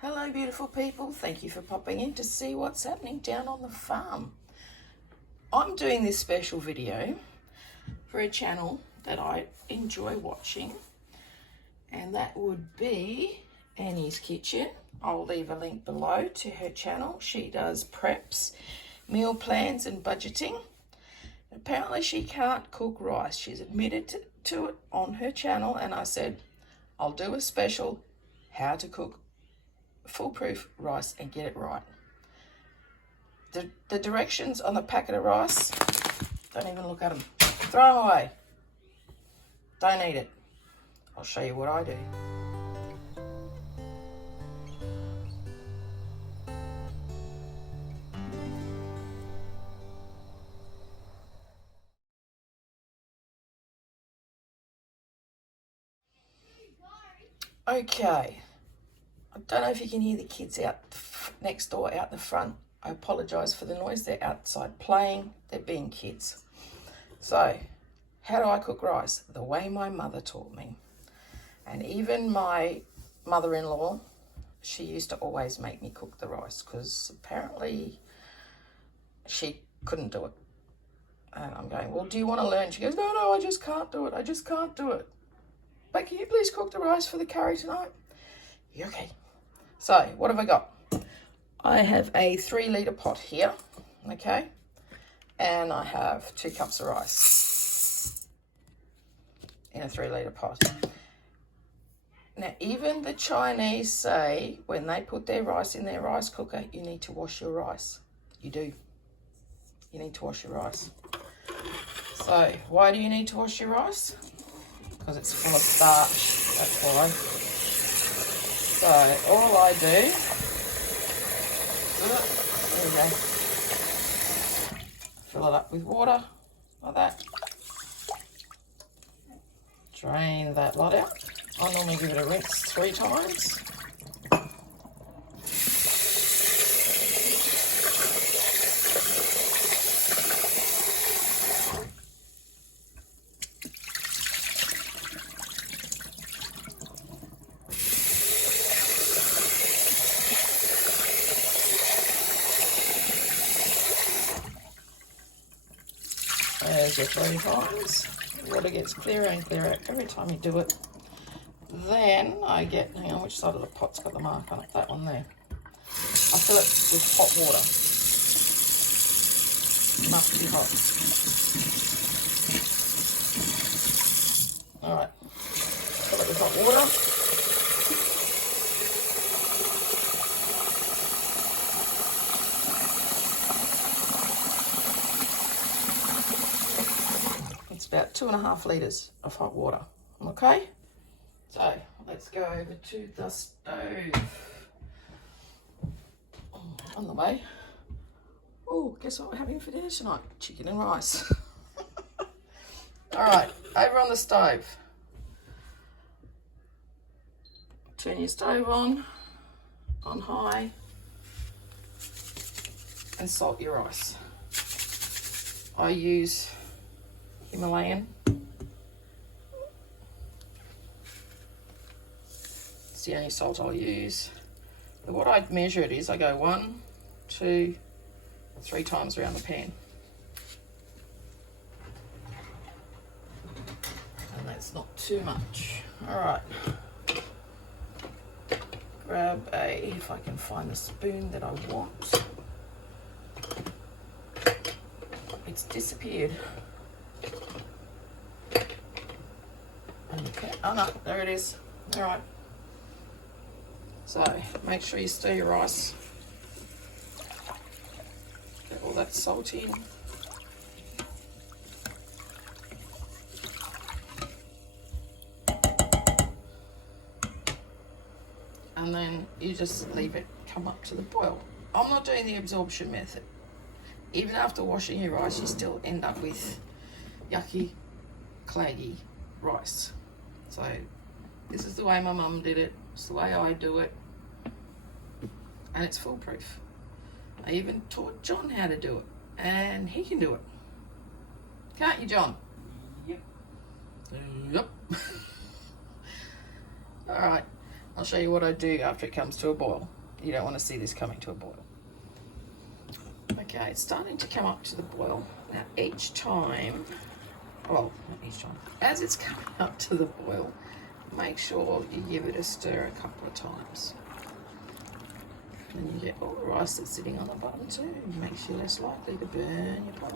Hello beautiful people, thank you for popping in to see what's happening down on the farm. I'm doing this special video for a channel that I enjoy watching, and that would be Annie's Kitchen. I'll leave a link below to her channel. She does preps, meal plans and budgeting. Apparently she can't cook rice. She's admitted to it on her channel, and I said I'll do a special how to cook foolproof rice and get it right. The directions on the packet of rice, don't even look at them. Throw them away. Don't eat it. I'll show you what I do. Okay, I don't know if you can hear the kids out next door, out the front. I apologise for the noise. They're outside playing. They're being kids. So, how do I cook rice? The way my mother taught me. And even my mother-in-law, she used to always make me cook the rice because apparently she couldn't do it. And I'm going, well, do you want to learn? She goes, no, I just can't do it. I just can't do it. But can you please cook the rice for the curry tonight? Yeah, okay. So, what have I got? I have a 3-litre pot here, okay? And I have 2 cups of rice in a 3-litre pot. Now, even the Chinese say when they put their rice in their rice cooker, you need to wash your rice. You do. You need to wash your rice. So, why do you need to wash your rice? Because it's full of starch, that's why. So all I do, there we go, fill it up with water, like that. Drain that lot out. I normally give it a rinse 3 times. There's your 3 times. Water gets clearer and clearer every time you do it. Then I get, hang on, which side of the pot's got the mark on it? That one there. I fill it with hot water. It must be hot. Alright, fill it with hot water. It's about 2.5 litres of hot water, okay? So, let's go over to the stove. On the way. Oh, guess what we're having for dinner tonight? Chicken and rice. Alright, over on the stove. Turn your stove on high, and salt your rice. I use Himalayan. It's the only salt I'll use. But what I measure it is I go 1, 2, 3 times around the pan. And that's not too much. Alright. Grab if I can find the spoon that I want. It's disappeared. Okay. Oh no, there it is. Alright. So, make sure you stir your rice. Get all that salt in. And then you just leave it come up to the boil. I'm not doing the absorption method. Even after washing your rice, you still end up with yucky, claggy rice. So this is the way my mum did it. It's the way I do it. And it's foolproof. I even taught John how to do it. And he can do it. Can't you, John? Yep. Yep. All right. I'll show you what I do after it comes to a boil. You don't want to see this coming to a boil. Okay, it's starting to come up to the boil. Now each time, well, not each time, as it's coming up to the boil, make sure you give it a stir a couple of times. And you get all the rice that's sitting on the bottom too. It makes you less likely to burn your pot.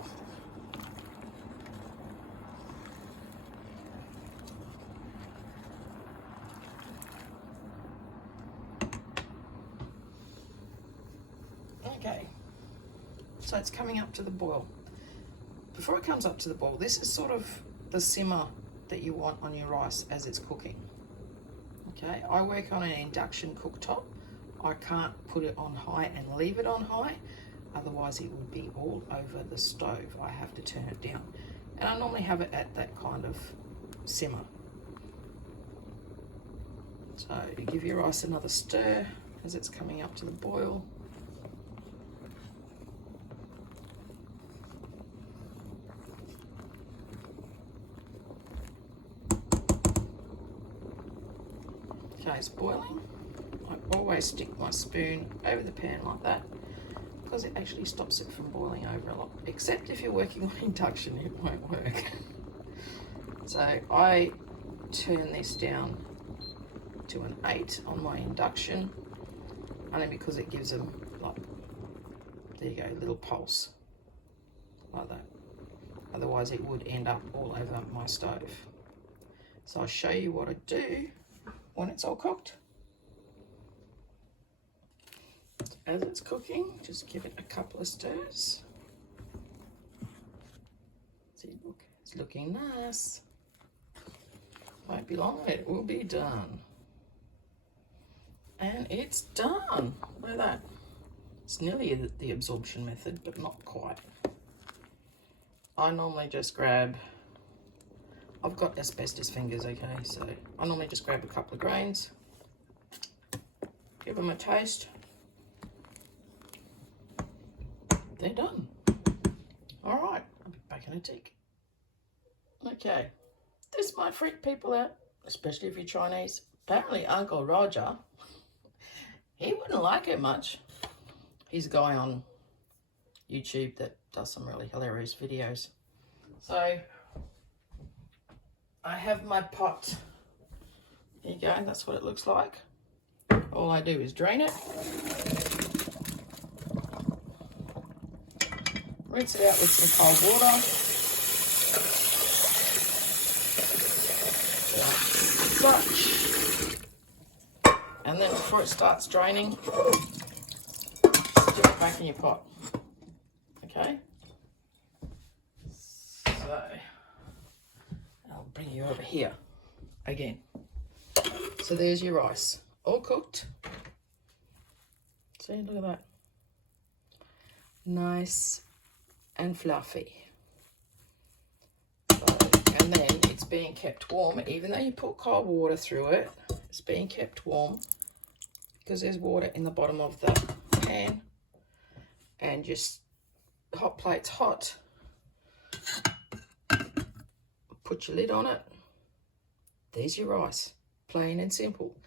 Okay, so it's coming up to the boil. Before it comes up to the boil, this is sort of the simmer that you want on your rice as it's cooking. Okay, I work on an induction cooktop. I can't put it on high and leave it on high, otherwise it would be all over the stove. I have to turn it down. And I normally have it at that kind of simmer. So you give your rice another stir as it's coming up to the boil. Okay, it's boiling. I always stick my spoon over the pan like that because it actually stops it from boiling over a lot. Except if you're working on induction, it won't work. So I turn this down to an 8 on my induction, only because it gives them, like, there you go, a little pulse like that. Otherwise it would end up all over my stove. So I'll show you what I do when it's all cooked. As it's cooking, just give it a couple of stirs. See, look, it's looking nice. Won't be long, it will be done. And it's done. Look at that. It's nearly the absorption method, but not quite. I normally just grab, I've got asbestos fingers, okay, so I normally just grab a couple of grains, give them a taste. They're done. All right, I'll be back in a tick. Okay, this might freak people out, especially if you're Chinese. Apparently Uncle Roger, he wouldn't like it much. He's a guy on YouTube that does some really hilarious videos. So I have my pot. There you go, that's what it looks like. All I do is drain it. Rinse it out with some cold water. Like such. And then before it starts draining, stick it back in your pot. Okay? So, I'll bring you over here again. So there's your rice, all cooked. See, look at that. Nice and fluffy. So, and then it's being kept warm, even though you put cold water through it, it's being kept warm because there's water in the bottom of the pan, and just hot plate's hot. Put your lid on it. There's your rice, plain and simple.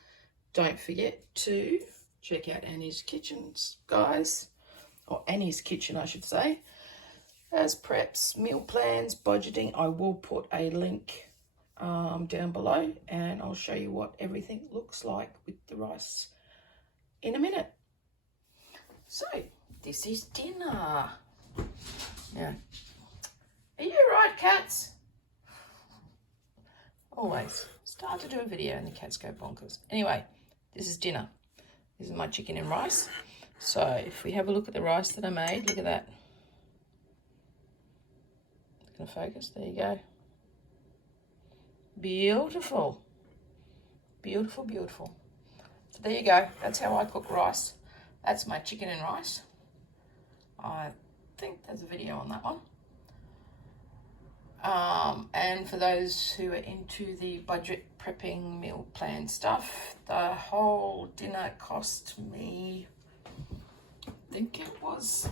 Don't forget to check out Annie's Kitchens, guys, or Annie's Kitchen, I should say, as preps, meal plans, budgeting. I will put a link down below, and I'll show you what everything looks like with the rice in a minute. So this is dinner. Yeah. Are you right, cats? Always start to do a video and the cats go bonkers. Anyway, this is dinner. This is my chicken and rice. So if we have a look at the rice that I made, look at that. It's gonna focus, there you go. Beautiful. Beautiful, beautiful. So there you go, that's how I cook rice. That's my chicken and rice. I think there's a video on that one. And for those who are into the budget prepping meal plan stuff, the whole dinner cost me, I think it was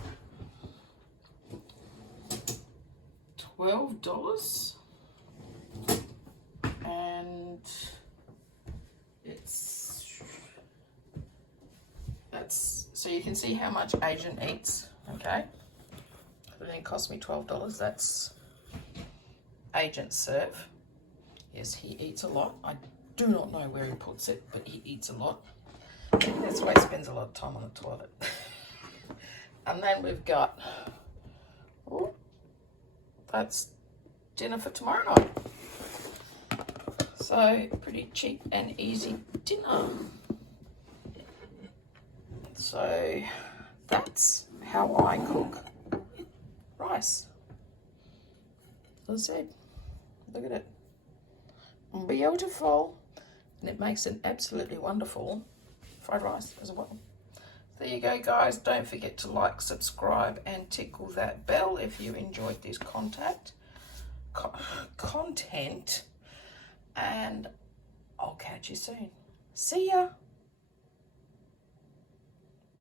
$12, and it's So you can see how much Asian eats, okay? It only cost me $12. That's Agent's serve. Yes, he eats a lot. I do not know where he puts it, but he eats a lot. That's why he spends a lot of time on the toilet. And then we've got, oh, that's dinner for tomorrow night. So pretty cheap and easy dinner. So that's how I cook rice. As I said, look at it. Beautiful. And it makes an absolutely wonderful fried rice as well. There you go, guys. Don't forget to like, subscribe, and tickle that bell if you enjoyed this content. And I'll catch you soon. See ya.